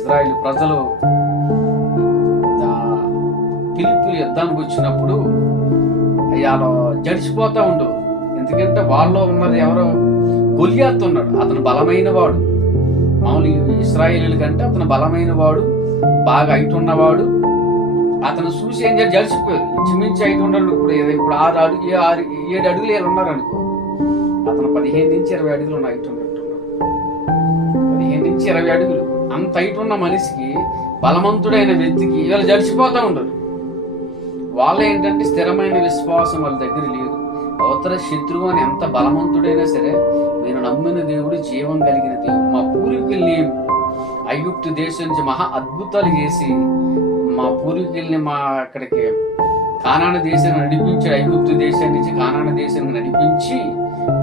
Israel ప్రజలు ఫిలిప్పీ యుద్ధానికి వచ్చినప్పుడు అలా జడిచిపోతా ఉండు. ఎందుకంటే వాళ్ళలో ఉన్నది ఎవరో గొలియాతు ఉన్నాడు. అతను బలమైన వాడు, మామూలు ఇశ్రాయేలీల కంటే అతను బలమైన వాడు, బాగా హైట్ ఉన్నవాడు. అతను చూసి ఏం చేయాలి, జడిచిపోయారు. ఇంచుమించి 500 ఇప్పుడు 7 అడుగులు ఉన్నారు అనుకో. అతను 15 నుంచి 20 అడుగులు ఉన్న హైట్ ఉన్నట్టున్నాడు. 15 నుంచి 20 అడుగులు అంత హైట్ ఉన్న మనిషికి, బలవంతుడైన వ్యక్తికి వీళ్ళు జడిచిపోతా ఉండరు. వాళ్ళు ఏంటంటే స్థిరమైన విశ్వాసం వాళ్ళ దగ్గర లేదు. అవతల శత్రువు అని ఎంత బలవంతుడైనా సరే, నేను నమ్మిన దేవుడు జీవం కలిగిన దేవుడు. మా పూర్వీకుల్ని ఐగుప్తు దేశం నుంచి మహా అద్భుతాలు చేసి మా పూర్వీకుల్ని అక్కడికి కానాన దేశాన్ని నడిపించాడు. ఐగుప్తు దేశం నుంచి కానాన దేశానికి నడిపించి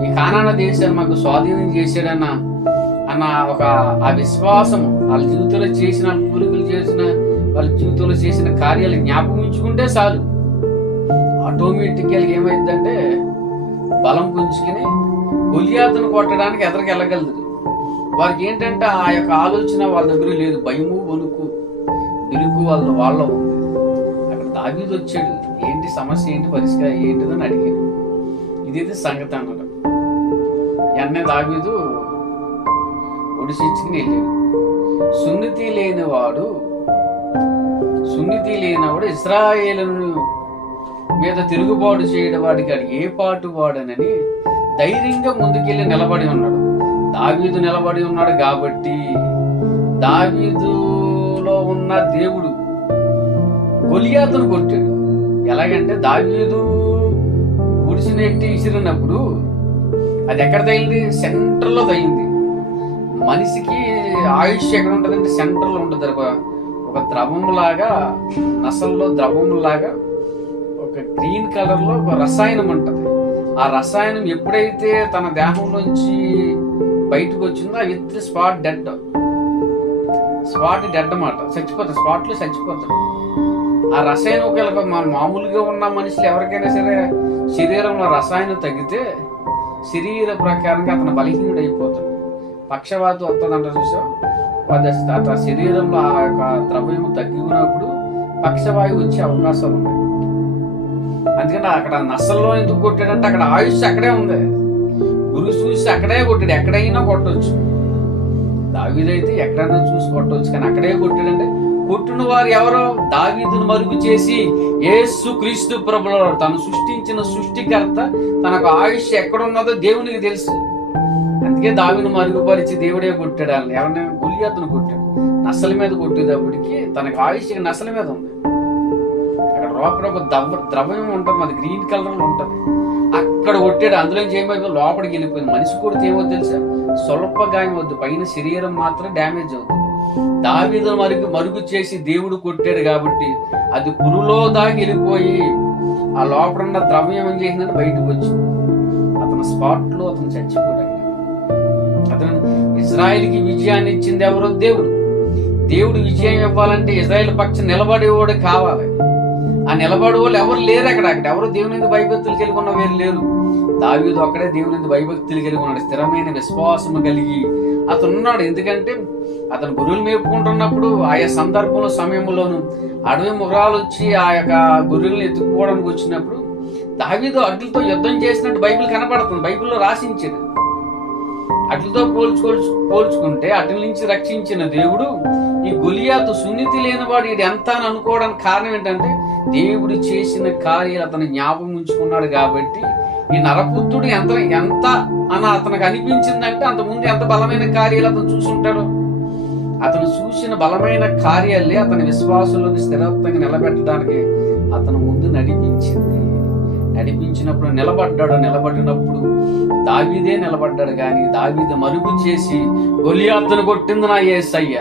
ఈ కానాన దేశాన్ని మాకు స్వాధీనం చేశాడన్న ఒక ఆ విశ్వాసం వాళ్ళ జీవితంలో చేసిన, పూర్వీకులు చేసిన, వాళ్ళ జీవితంలో చేసిన కార్యాలు జ్ఞాపకం ఉంచుకుంటే చాలు. ఆటోమేటిక్గా ఏమైందంటే బలం పుంజుకుని గొలియాతును కొట్టడానికి ఎదరికి వెళ్ళగలదు. వారికి ఏంటంటే ఆ యొక్క ఆలోచన వాళ్ళ దగ్గర లేదు. భయము, వణుకు, బిలుకు వాళ్ళ ఉంది. అక్కడ దావీదు వచ్చాడు. ఏంటి సమస్య, ఏంటి పరిష్కారం ఏంటిదని అడిగాడు. ఇది సంగతి అన్నమాట. ఎన్నే దావీదు ఒడిసిచ్చుకుని వెళ్ళాడు. సున్నతి లేనివాడు ఇశ్రాయేలును మీద తిరుగుబాటు చేయడం వాడికి ఏ పాటు వాడనని ధైర్యంగా ముందుకెళ్ళి నిలబడి ఉన్నాడు. దావీదు నిలబడి ఉన్నాడు కాబట్టి దావీదులో ఉన్న దేవుడు గొలియాతును కొట్టాడు. ఎలాగంటే దావీదు గుడిసినెట్టి విసిరినప్పుడు అది ఎక్కడ తగిలింది? సెంటర్లో తగిలింది. మనిషికి ఆయుష్ ఎక్కడ ఉంటుందంటే సెంటర్లో ఉంటుంది. ఒక ద్రవంలాగా, నసల్లో ద్రవంలాగా ఒక గ్రీన్ కలర్లో ఒక రసాయనం ఉంటుంది. ఆ రసాయనం ఎప్పుడైతే తన దేహంలోంచి బయటకు వచ్చిందో ఆ వ్యక్తి స్పాట్ డెడ్ అన్నమాట. చచ్చిపోతాడు, స్పాట్లో చచ్చిపోతాడు. ఆ రసాయనం ఒకవేళ మామూలుగా ఉన్న మనుషులు ఎవరికైనా సరే శరీరంలో రసాయనం తగ్గితే శరీర ప్రకారంగా అతను బలహీనుడు అయిపోతాడు. పక్షవాతం వస్తుందంట చూసావు. ఆ శరీరంలో ఆ యొక్క ద్రవ్యం తగ్గినప్పుడు పక్షవాయువు వచ్చే అవకాశాలు ఉన్నాయి. అందుకని అక్కడ నసల్లో ఎందుకు కొట్టాడంటే అక్కడ ఆయుష్ అక్కడే ఉంది. గురు చూసి అక్కడే కొట్టాడు. ఎక్కడైనా కొట్టవచ్చు. దావీదైతే ఎక్కడైనా చూసి కొట్టవచ్చు, కానీ అక్కడే కొట్టాడంటే కొట్టిన వారు ఎవరో దావీదును మరుగు చేసి యేసు క్రీస్తు ప్రభువు తను సృష్టించిన సృష్టికర్త. తనకు ఆయుష్ ఎక్కడున్నదో దేవునికి తెలుసు. అందుకే దావీదును మరుగుపరిచి దేవుడే కొట్టాడు. ఎవరైనా గొలియాతును కొట్టాడు. నసల మీద కొట్టేటప్పటికి తనకు ఆయుష్ నసల మీద ఉంది. అక్కడ లోపల ఒక ద్రవ్యం ఉంటుంది, అది గ్రీన్ కలర్ లో ఉంటుంది. అక్కడ కొట్టాడు. అందులోంచి ఏమైందో లోపలికి వెళ్ళిపోయింది. మనిషి కొడితే ఏమో తెలుసా, స్వల్ప గాయం వద్దు, పైన శరీరం మాత్రం డ్యామేజ్ అవుతుంది. దావీదును మరుగు చేసి దేవుడు కొట్టాడు కాబట్టి అది పురులో దాగి వెళ్ళిపోయి ఆ లోపల ఉన్న ద్రవ్యం ఏం చేసిందంటే బయటకు వచ్చింది. అతను స్పాట్ లో అతను చచ్చిపోయాడు. అతను ఇజ్రాయెల్కి విజయాన్ని ఇచ్చింది ఎవరో దేవుడు. దేవుడు విజయం ఇవ్వాలంటే ఇజ్రాయెల్ పక్షం నిలబడేవాడు కావాలి. ఆ నిలబడే వాళ్ళు ఎవరు లేరు. అక్కడ ఎవరు దేవుని మీద భయభక్తులు కలిగి ఉన్న వేరు లేరు. దావీదు అక్కడే దేవుని మీద భయభక్తులు కలిగి ఉన్నాడు. స్థిరమైన విశ్వాసము కలిగి అతను ఉన్నాడు. ఎందుకంటే అతను గొర్రెలు మేపుకుంటున్నప్పుడు ఆయా సందర్భంలో సమయంలోను అడవి మృగాలు వచ్చి ఆ యొక్క గొర్రెలను ఎత్తుకుపోవడానికి వచ్చినప్పుడు దావీదు అట్లతో యుద్ధం చేసినట్టు బైబిల్ కనపడుతుంది. బైబిల్లో రాసించాడు. అట్లతో పోల్చుకుంటే అట్ల నుంచి రక్షించిన దేవుడు ఈ గొలియాతు సున్నితి లేనివాడు ఇది ఎంత అని అనుకోవడానికి కారణం ఏంటంటే దేవుడు చేసిన కార్యాలు అతను జ్ఞాపకం ఉంచుకున్నాడు కాబట్టి ఈ నరపుత్రుడు ఎంత అని అతనికి అనిపించిందంటే అంతకుముందు ఎంత బలమైన కార్యాలు అతను చూసుంటాడు. అతను చూసిన బలమైన కార్యాలే అతని విశ్వాసంలోని స్థిరత్వంగా నిలబెట్టడానికి అతను ముందు నడిపించినప్పుడు నిలబడినప్పుడు దావీదే నిలబడ్డాడు. కానీ దావీదు మరుగు చేసి గొలియాతును కొట్టింది నా యేసయ్య.